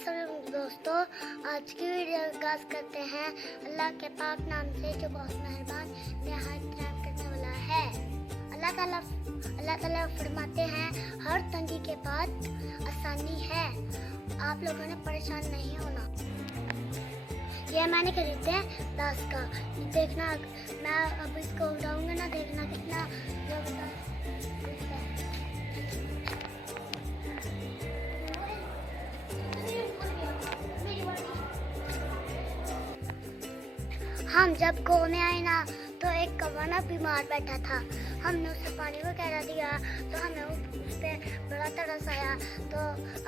अस्सलाम दोस्तों, आज की वीडियो का आगाज़ करते हैं अल्लाह के पाक नाम से जो बहुत मेहरबान निहायत रहम करने वाला है। अल्लाह ताला फरमाते हैं हर तंगी के बाद आसानी है, आप लोगों ने परेशान नहीं होना। ये मैंने खरीदे हैं 10 का। देखना मैं अब इसको उठाऊंगा ना, देखना कितना जबरदस्त। हम जब गाँव में आए ना तो एक कौवा ना बीमार बैठा था। हमने उसे पानी वगैरह दिया तो हमें उस पर बड़ा तरस आया। तो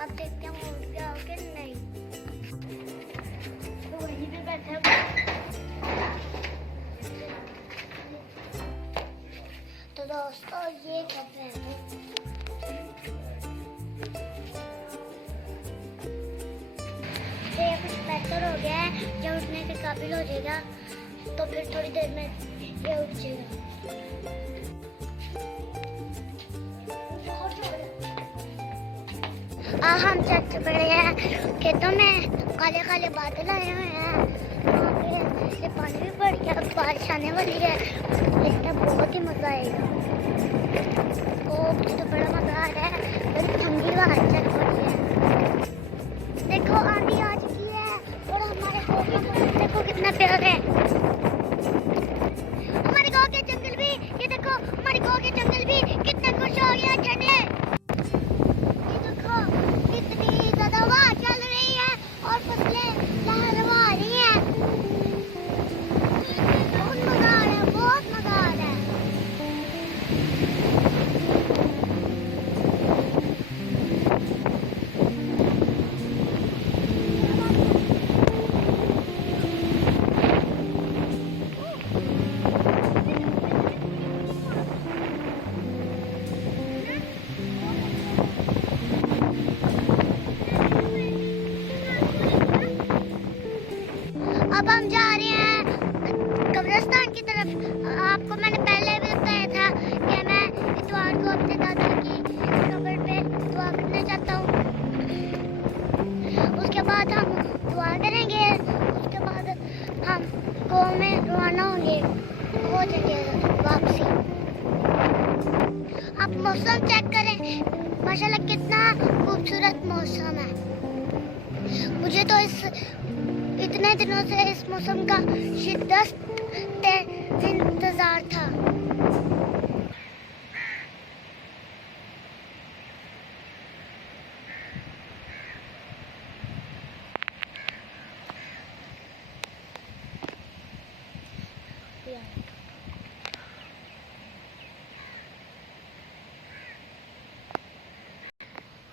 अब देखते हैं वो उठ गया हो कि नहीं। तो वहीं पे बैठा तो दोस्तों ये कर रहे हैं। ये कुछ बेहतर हो गया है, जब उठने के काबिल हो जाएगा तो फिर थोड़ी देर में ये उठ जाएगा। हम चल पड़े हैं खेतों में, काले काले बादल आए हुए हैं। ये पानी भी बढ़ गया, बारिश आने वाली है, देखना बहुत ही मजा आएगा। ओ मुझे तो बड़ा मजा आ रहा है, बड़ी ठंडी हवा चल पड़ी है। देखो आंधी आ चुकी है और हमारे गाँव का मौसम देखो कितना प्यारा है। हमारे गाँव के जंगल भी, ये देखो हमारे गाँव के जंगल भी कितना खुश हो गया ठंडे। ये देखो कितनी ज्यादा हवा चल रही है और फसलें लहरा रही हैं। बहुत मजा आ रहा है, बहुत मजा आ रहा है। अब हम जा रहे हैं कब्रिस्तान की तरफ। आपको मैंने पहले भी बताया था कि मैं इतवार को अपने दादा की कब्र पे दुआ करने जाता हूँ। उसके बाद हम दुआ करेंगे, उसके बाद हम गाँव में रवाना होंगे, हो जाएंगे वापसी। आप मौसम चेक करें, माशाल्लाह कितना खूबसूरत मौसम है। मुझे तो इतने दिनों से इस मौसम का शिद्दत से इंतजार था।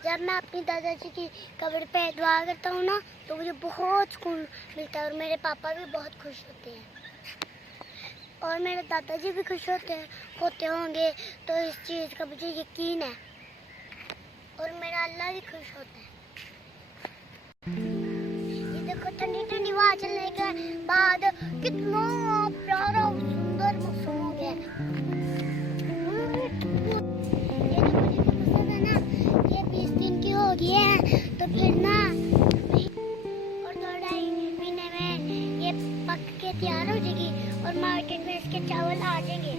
जब मैं अपनी दादाजी की कब्र पे दुआ करता हूँ ना तो मुझे बहुत सुकून मिलता है और मेरे पापा भी बहुत खुश होते हैं और मेरे दादाजी भी खुश होते होंगे। तो इस चीज़ का मुझे यकीन है और मेरा अल्लाह भी खुश होता है। ये देखो ठंडी ठंडी हवा चलने के बाद कितना प्यारा सुंदर मौसम हो गया। ये जो मुझे पसंद है ना, ये 20 दिन की होगी है तो फिर ना और थोड़ा ही महीने में ये पक के तैयार हो जाएगी और मार्केट में इसके चावल आ जाएंगे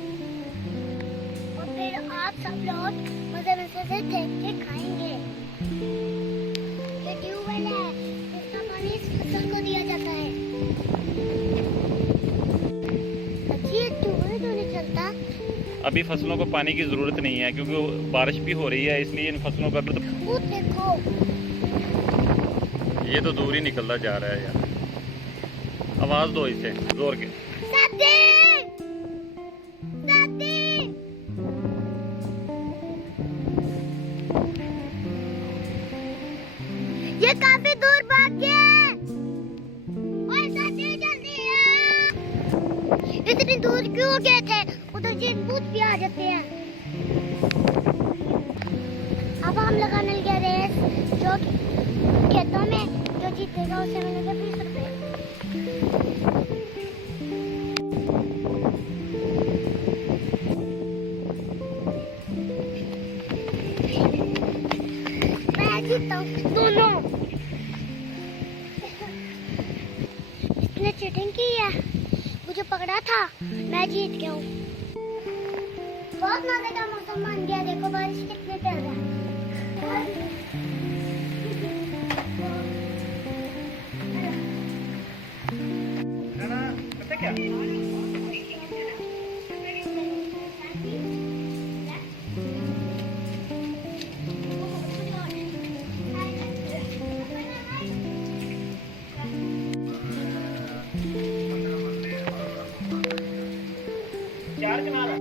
और फिर आप सब लोग मजे मजे से देख के खाएंगे। ये ट्यूबवेल है, इसका पानी इस फसल को दिया जाता है। अच्छी ट्यूबवेल तो नहीं चलता। अभी फसलों को पानी की जरूरत नहीं है क्योंकि बारिश भी हो रही है, इसलिए इन फसलों का वो देखो ये तो दूर ही निकलता जा रहा है यार। आवाज दो इसे जोर के। ये काफी दूर भाग गया। ओए साथी जल्दी आ। इतनी दूर क्यों गए थे? उधर जिन भूत भी आ जाते हैं। अब हम लगाने लगे रेस, जो खेतों में जो जीतेगा उसे मिलेगा 20 रुपए। मैं जीता हूँ दोनों। पकड़ा था, मैं जीत गया हूँ। बहुत मजे का मौसम बन गया, देखो बारिश कितनी तेज है। पता क्या चार्ज मारा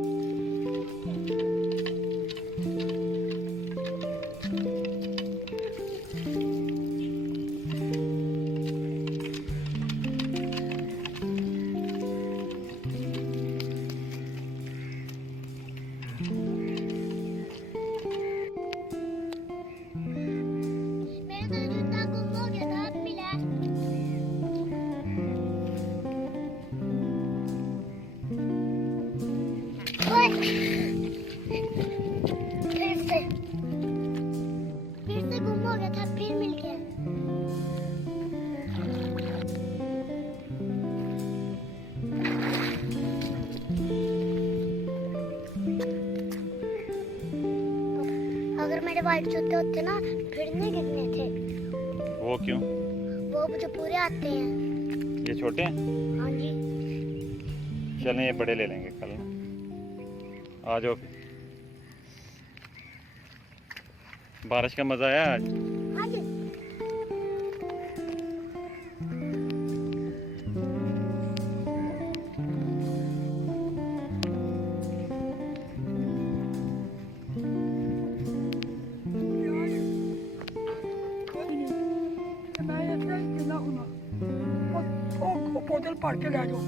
फिर से गुम हो गया था, फिर मिल गया। अगर मेरे वाइट जूते होते ना, फिर नहीं गिरने थे। वो क्यों? वो मुझे पूरे आते हैं। ये छोटे हैं? हाँ जी। चलें ये बड़े ले लेंगे कल। आ जाओ। बारिश का मजा आया आज? हाँ जी। बोतल भर के ले जाओ।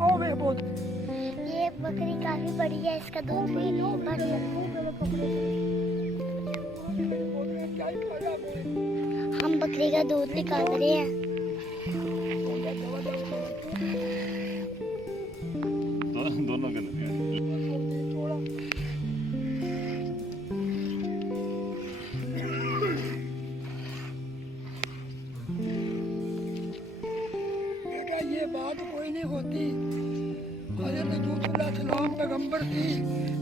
आओ वे बोतल। ये बकरी काफी बड़ी है, इसका दूध भी बड़ी है। हम बकरी का दूध निकाल रहे हैं। दोनों के लगे ये बात कोई नहीं होती। हज़रत सलाम पैगंबर थी,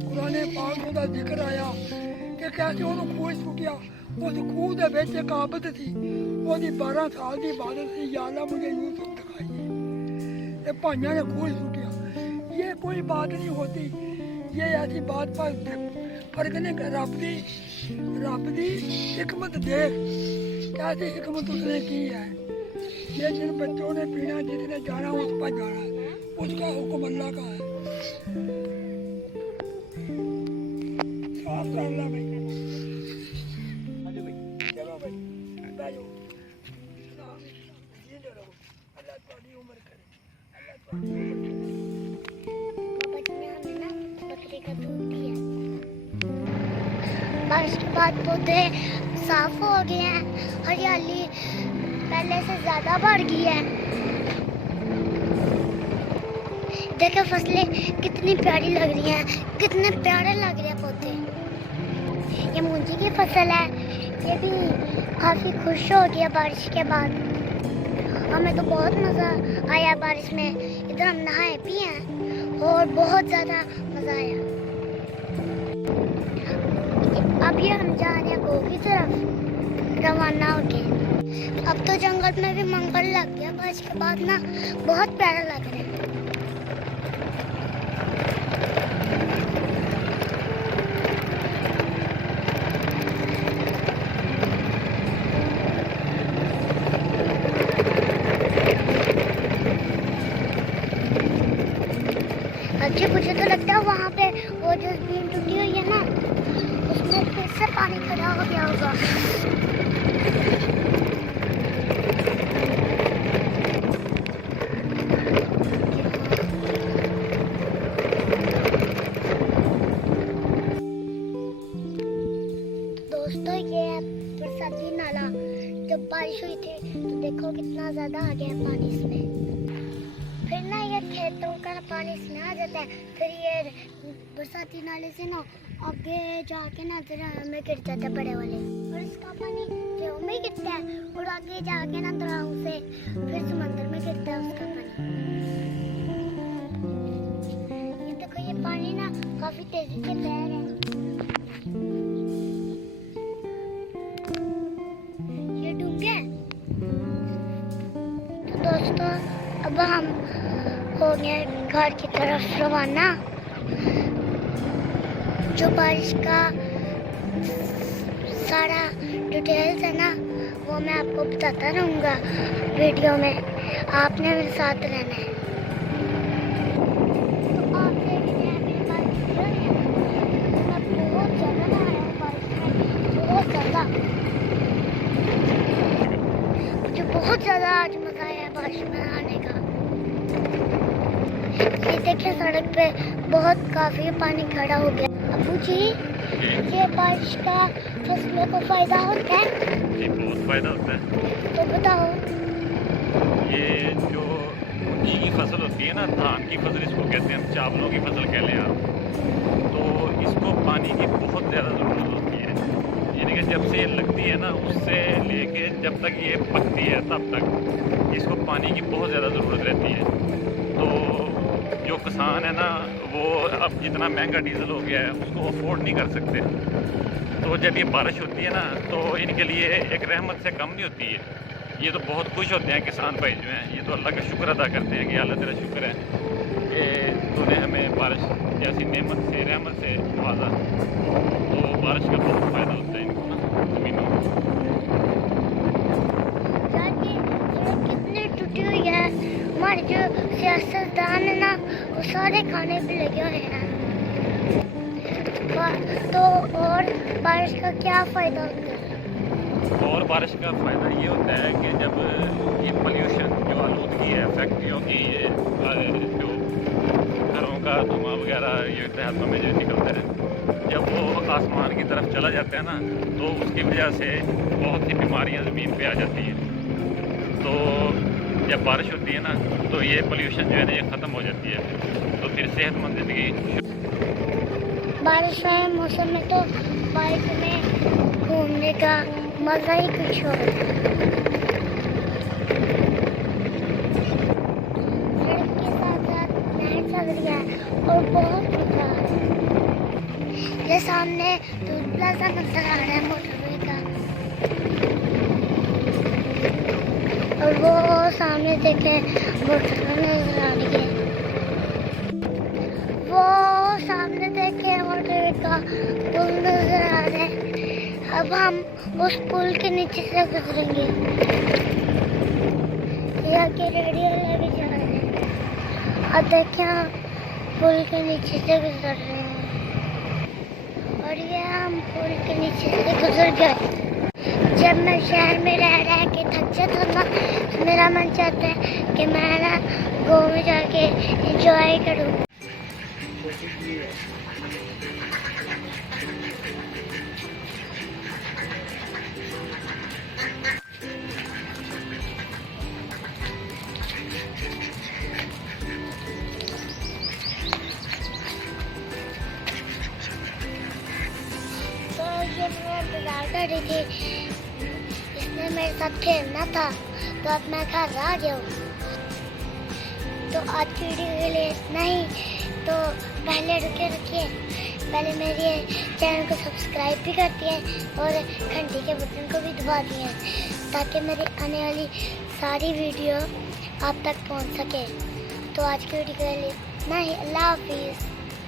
कुरान पाक का जिक्र आया कि कैसे उन्होंने खूह सुटिया। उस खूह के बिच एक आबद थी, उसकी 12 साल की इबादत थी, या अल्लाह मुझे यूसुफ दिखाइए। ये भाइयों ने खूह सुटिया। ये कोई बात नहीं होती, ये ऐसी बात पर रब दी हिकमत देख, कैसी हिकमत उसने की है। ये जिन बच्चों ने पीना, जिसने जाना उस पर जाना, उसका हुक्म अल्लाह का है। साफ कर ला भाई। चलो भाई, बैठो। अल्लाह तुम्हारी उम्र करे, अल्लाह तुम्हारी उम्र करे। पापा जी ने हमें ना बकरी का दूध दिया। बारिश के बाद पौधे साफ हो गए हैं, हरियाली पहले से ज्यादा बढ़ गई है। देखो फसलें कितनी प्यारी लग रही हैं, कितने प्यारे लग रहे हैं पौधे। ये मूंजी की फसल है, ये भी काफी खुश हो गया बारिश के बाद। हमें तो बहुत मजा आया बारिश में, इधर हम नहाए भी हैं और बहुत ज्यादा मजा आया। अब ये हम जा रहे हैं गोवा की तरफ रवाना होके। अब तो जंगल में भी मंगल लग गया बारिश के बाद ना, बहुत प्यारा लग रहा है। अच्छा मुझे तो लगता है वहाँ पे वो जो बीम टूटी हुई है ना, उसमें फिर से पानी खड़ा हो गया होगा। दोस्तों ये है बरसाती नाला। जब बारिश हुई थी तो देखो कितना ज्यादा आ गया पानी इसमें। फिर ना ये खेतों का पानी इसमें आ जाता है, फिर ये बरसाती नाले से ना आगे जाके ना दरिया में गिर जाता है बड़े वाले, और इसका पानी जो में गिरता है और आगे जाके ना दरियाओं से फिर समंदर में गिरता है उसका पानी। काफी तेजी से बह रहे हैं। ये डूब गए। तो दोस्तों अब हम हो गए घर की तरफ रवाना। जो बारिश का सारा डिटेल्स है ना वो मैं आपको बताता रहूँगा वीडियो में, आपने मेरे साथ रहना है। तो आप देख रहे हैं मेरे पास वीडियो है, मैं बहुत ज़्यादा नहाया हूँ बारिश में, बहुत ज़्यादा। मुझे बहुत ज़्यादा आज मज़ा आया है बारिश में नहाने का। ये देखिए सड़क पे बहुत काफ़ी पानी खड़ा हो गया। अबू जी, ये बारिश का फसलों को फायदा होता है? जी बहुत फायदा होता है। तो बताओ। ये जो ऊँची की फसल होती है ना, धान की फसल इसको कहते हैं, हम चावलों की फसल कह लें आप, तो इसको पानी की बहुत ज़्यादा ज़रूरत होती है। यानी कि जब से ये लगती है ना उससे लेके जब तक ये पकती है तब तक इसको पानी की बहुत ज़्यादा ज़रूरत रहती है। तो जो किसान है ना वो अब जितना महंगा डीजल हो गया है उसको अफोर्ड नहीं कर सकते। तो जब ये बारिश होती है ना तो इनके लिए एक रहमत से कम नहीं होती है। ये तो बहुत खुश होते हैं किसान भाई जो हैं, ये तो अल्लाह का शुक्र अदा करते हैं कि अल्लाह तेरा शुक्र है कि तूने हमें बारिश जैसी नेमत से रहमत से नवाजा। तो बारिश का बहुत फ़ायदा होता है इनको ना ज़मीनों में। सड़क कितनी टूटी हुई है, हमारे जो सियासतदान है ना वो सारे खाने पे लगे हुए हैं। तो और बारिश का क्या फ़ायदा होता है? और बारिश का फ़ायदा ये होता है कि जब ये पोल्यूशन जो आलूदगी है फैक्ट्रियों की, ये जो घरों का धुआं वगैरह ये देहातों में जो निकलता है, जब वो आसमान की तरफ चला जाता है ना तो उसकी वजह से बहुत सी बीमारियां ज़मीन पे आ जाती हैं। तो जब बारिश होती है ना तो ये पोल्यूशन जो है ना ये ख़त्म हो जाती है, तो फिर सेहतमंद ज़िंदगी। बारिश के मौसम में तो बाइक में घूमने का मज़ा ही कुछ और है। सड़क के साथ साथ लाइट चल रही है और बहुत मज़ा आ रहा है। ये सामने दूध प्लाजा नजर आ रहा है मोटरवे का, और वो सामने देखे मोटरवे नजर आ रही है। वो सामने देखे मोटरवे का पुल नजर आ रहा है। अब हम उस पुल के नीचे से गुजरेंगे। यहाँ के रेडियो लगे जा रहे हैं और देखिए पुल के नीचे से गुजर रहे हैं, और ये हम पुल के नीचे से गुजर गए। जब मैं शहर में रह के थक जाता हूँ ना तो मेरा मन चाहता है कि मैं ना गाँव में जाके एंजॉय करूँ। तो ये मैं बाजार कर रही थी, इसने मेरे साथ खेलना था तो अब मैं घर आ गया हूँ। तो आज की वीडियो के लिए इतना ही। तो पहले रुके रखिए, पहले मेरे चैनल को सब्सक्राइब भी करती हैं और घंटी के बटन को भी दबा दिए ताकि मेरी आने वाली सारी वीडियो आप तक पहुंच सके। तो आज की वीडियो के लिए इतना ही। अल्लाह हाफिज़।